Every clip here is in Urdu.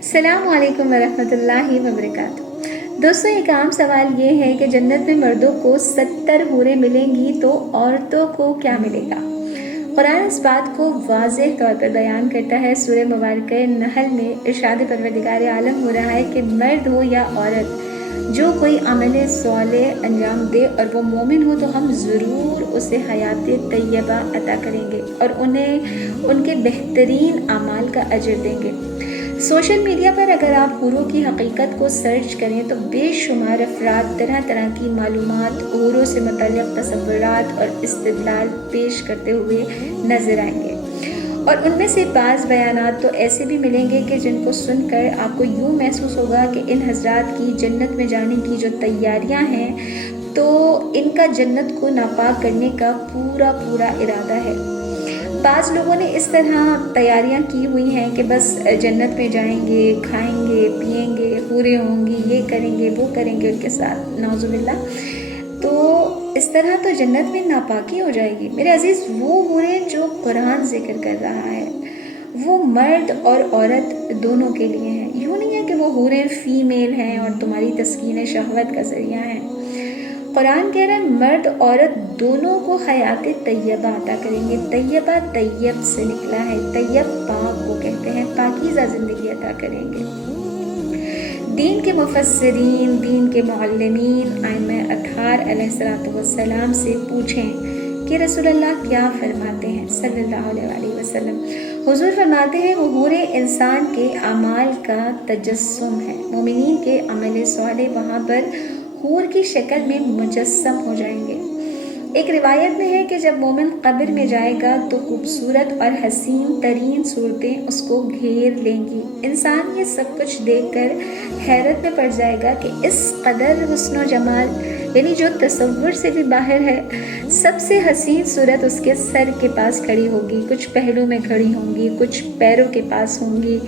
السلام علیکم ورحمۃ اللہ وبرکاتہ۔ دوستوں، ایک عام سوال یہ ہے کہ جنت میں مردوں کو 70 حوریں ملیں گی تو عورتوں کو کیا ملے گا؟ قرآن اس بات کو واضح طور پر بیان کرتا ہے۔ سورہ مبارکہ نحل میں ارشاد پروردگار عالم ہو رہا ہے کہ مرد ہو یا عورت، جو کوئی عمل صالح انجام دے اور وہ مومن ہو تو ہم ضرور اسے حیات طیبہ عطا کریں گے اور انہیں ان کے بہترین اعمال کا اجر دیں گے۔ سوشل میڈیا پر اگر آپ حوروں کی حقیقت کو سرچ کریں تو بے شمار افراد طرح طرح کی معلومات، حوروں سے متعلق تصورات اور استدلال پیش کرتے ہوئے نظر آئیں گے، اور ان میں سے بعض بیانات تو ایسے بھی ملیں گے کہ جن کو سن کر آپ کو یوں محسوس ہوگا کہ ان حضرات کی جنت میں جانے کی جو تیاریاں ہیں تو ان کا جنت کو ناپاک کرنے کا پورا ارادہ ہے۔ بعض لوگوں نے اس طرح تیاریاں کی ہوئی ہیں کہ بس جنت میں جائیں گے، کھائیں گے، پیئیں گے، حوریں ہوں گی، یہ کریں گے، وہ کریں گے ان کے ساتھ، نعوذ باللہ۔ تو اس طرح تو جنت میں ناپاکی ہو جائے گی۔ میرے عزیز، وہ حوریں جو قرآن ذکر کر رہا ہے وہ مرد اور عورت دونوں کے لیے ہیں۔ یوں نہیں ہے کہ وہ حوریں فیمیل ہیں اور تمہاری تسکین شہوت کا ذریعہ ہیں۔ قرآن کہہ رہا ہے مرد عورت دونوں کو حیات طیبہ عطا کریں گے۔ طیبہ طیب سے نکلا ہے، طیب پاک کو کہتے ہیں، پاکیزہ زندگی عطا کریں گے۔ دین کے مفسرین، دین کے معلمین، ائمہ اطہار علیہ السلام سے پوچھیں کہ رسول اللہ کیا فرماتے ہیں صلی اللہ علیہ وسلم۔ حضور فرماتے ہیں وہ حوریں انسان کے اعمال کا تجسم ہے۔ مومنین کے عمل صالح وہاں پر حور کی شکل میں مجسم ہو جائیں گے۔ ایک روایت میں ہے کہ جب مومن قبر میں جائے گا تو خوبصورت اور حسین ترین صورتیں اس کو گھیر لیں گی۔ انسان یہ سب کچھ دیکھ کر حیرت میں پڑ جائے گا کہ اس قدر حسن و جمال، یعنی جو تصور سے بھی باہر ہے۔ سب سے حسین صورت اس کے سر کے پاس کھڑی ہوگی، کچھ پہلو میں کھڑی ہوں گی، کچھ پیروں کے پاس ہوں گی۔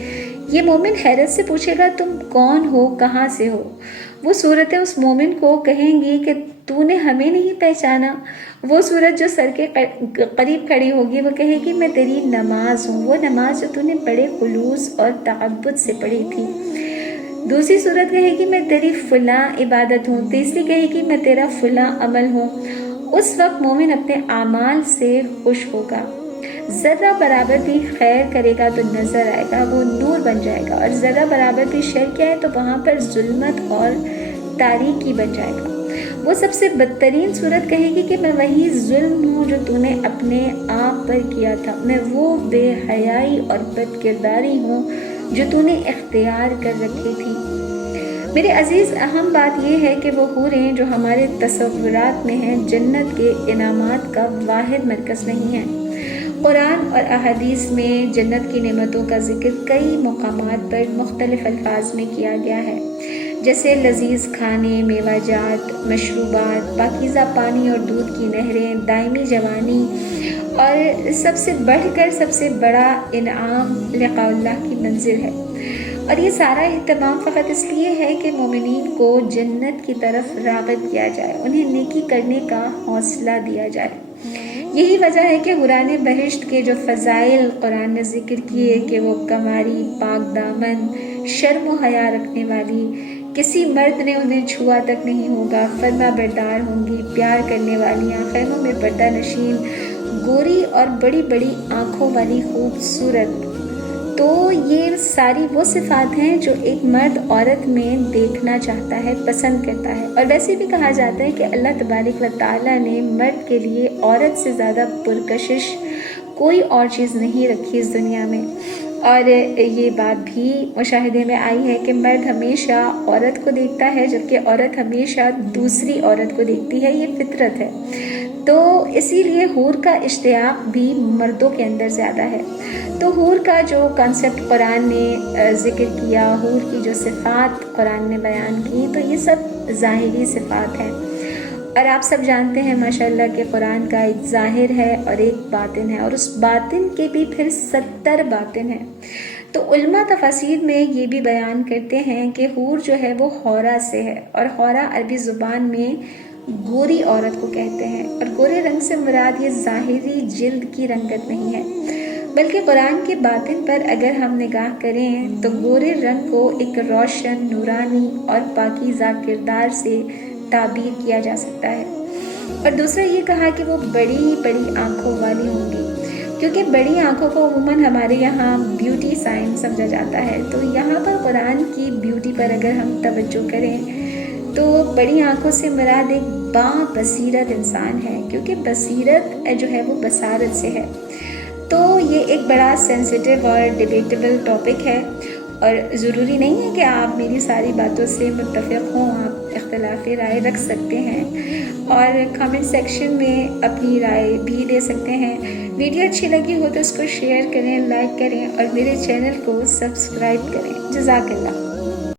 یہ مومن حیرت سے پوچھے گا تم کون ہو، کہاں سے ہو؟ وہ صورتیں اس مومن کو کہیں گی کہ تو نے ہمیں نہیں پہچانا۔ وہ صورت جو سر کے قریب کھڑی ہوگی وہ کہے گی میں تیری نماز ہوں، وہ نماز جو تو نے بڑے خلوص اور تعبد سے پڑھی تھی۔ دوسری صورت کہے گی میں تیری فلاں عبادت ہوں، تیسری کہے گی میں تیرا فلاں عمل ہوں۔ اس وقت مومن اپنے اعمال سے خوش ہوگا۔ ذرہ برابر بھی خیر کرے گا تو نظر آئے گا، وہ نور بن جائے گا، اور ذرہ برابر بھی شر کیا ہے تو وہاں پر ظلمت اور تاریکی بن جائے گا۔ وہ سب سے بدترین صورت کہے گی کہ میں وہی ظلم ہوں جو تو نے اپنے آپ پر کیا تھا، میں وہ بے حیائی اور بد کرداری ہوں جو تو نے اختیار کر رکھی تھی۔ میرے عزیز، اہم بات یہ ہے کہ وہ حوریں جو ہمارے تصورات میں ہیں جنت کے انعامات کا واحد مرکز نہیں ہیں۔ قرآن اور احادیث میں جنت کی نعمتوں کا ذکر کئی مقامات پر مختلف الفاظ میں کیا گیا ہے، جیسے لذیذ کھانے، میوہ جات، مشروبات، پاکیزہ پانی اور دودھ کی نہریں، دائمی جوانی، اور سب سے بڑھ کر سب سے بڑا انعام لقاء اللہ کی منزل ہے۔ اور یہ سارا اہتمام فقط اس لیے ہے کہ مومنین کو جنت کی طرف راغب کیا جائے، انہیں نیکی کرنے کا حوصلہ دیا جائے۔ یہی وجہ ہے کہ حوران بہشت کے جو فضائل قرآن نے ذکر کیے کہ وہ کنواری، پاک دامن، شرم و حیا رکھنے والی، کسی مرد نے انہیں چھوا تک نہیں ہوگا، فرما بردار ہوں گی، پیار کرنے والیاں، خیموں میں پردہ نشین، گوری اور بڑی بڑی آنکھوں والی خوبصورت۔ تو یہ ساری وہ صفات ہیں جو ایک مرد عورت میں دیکھنا چاہتا ہے، پسند کرتا ہے۔ اور ویسے بھی کہا جاتا ہے کہ اللہ تبارک و تعالیٰ نے مرد کے لیے عورت سے زیادہ پرکشش کوئی اور چیز نہیں رکھی اس دنیا میں۔ اور یہ بات بھی مشاہدے میں آئی ہے کہ مرد ہمیشہ عورت کو دیکھتا ہے جبکہ عورت ہمیشہ دوسری عورت کو دیکھتی ہے، یہ فطرت ہے۔ تو اسی لیے حور کا اشتیاق بھی مردوں کے اندر زیادہ ہے۔ تو حور کا جو کانسیپٹ قرآن نے ذکر کیا، حور کی جو صفات قرآن نے بیان کی، تو یہ سب ظاہری صفات ہیں، اور آپ سب جانتے ہیں ماشاءاللہ کہ قرآن کا ایک ظاہر ہے اور ایک باطن ہے، اور اس باطن کے بھی پھر 70 باطن ہیں۔ تو علماء تفاسیر میں یہ بھی بیان کرتے ہیں کہ حور جو ہے وہ حورہ سے ہے، اور حورہ عربی زبان میں گوری عورت کو کہتے ہیں، اور گورے رنگ سے مراد یہ ظاہری جلد کی رنگت نہیں ہے۔ بلکہ قرآن کے باطن پر اگر ہم نگاہ کریں تو گورے رنگ کو ایک روشن، نورانی اور پاکیزہ کردار سے تعبیر کیا جا سکتا ہے۔ اور دوسرا یہ کہا کہ وہ بڑی بڑی آنکھوں والی ہوں گی، کیونکہ بڑی آنکھوں کو عموماً ہمارے یہاں بیوٹی سائن سمجھا جاتا ہے، تو یہاں پر قرآن کی بیوٹی پر اگر ہم توجہ کریں تو بڑی آنکھوں سے مراد ایک با بصیرت انسان ہے، کیونکہ بصیرت جو ہے وہ بصارت سے ہے۔ تو یہ ایک بڑا سینسیٹیو اور ڈیبیٹیبل ٹاپک ہے، اور ضروری نہیں ہے کہ آپ میری ساری باتوں سے متفق ہوں، آپ اختلاف رائے رکھ سکتے ہیں اور کمنٹ سیکشن میں اپنی رائے بھی دے سکتے ہیں۔ ویڈیو اچھی لگی ہو تو اس کو شیئر کریں، لائک کریں اور میرے چینل کو سبسکرائب کریں۔ جزاک اللہ۔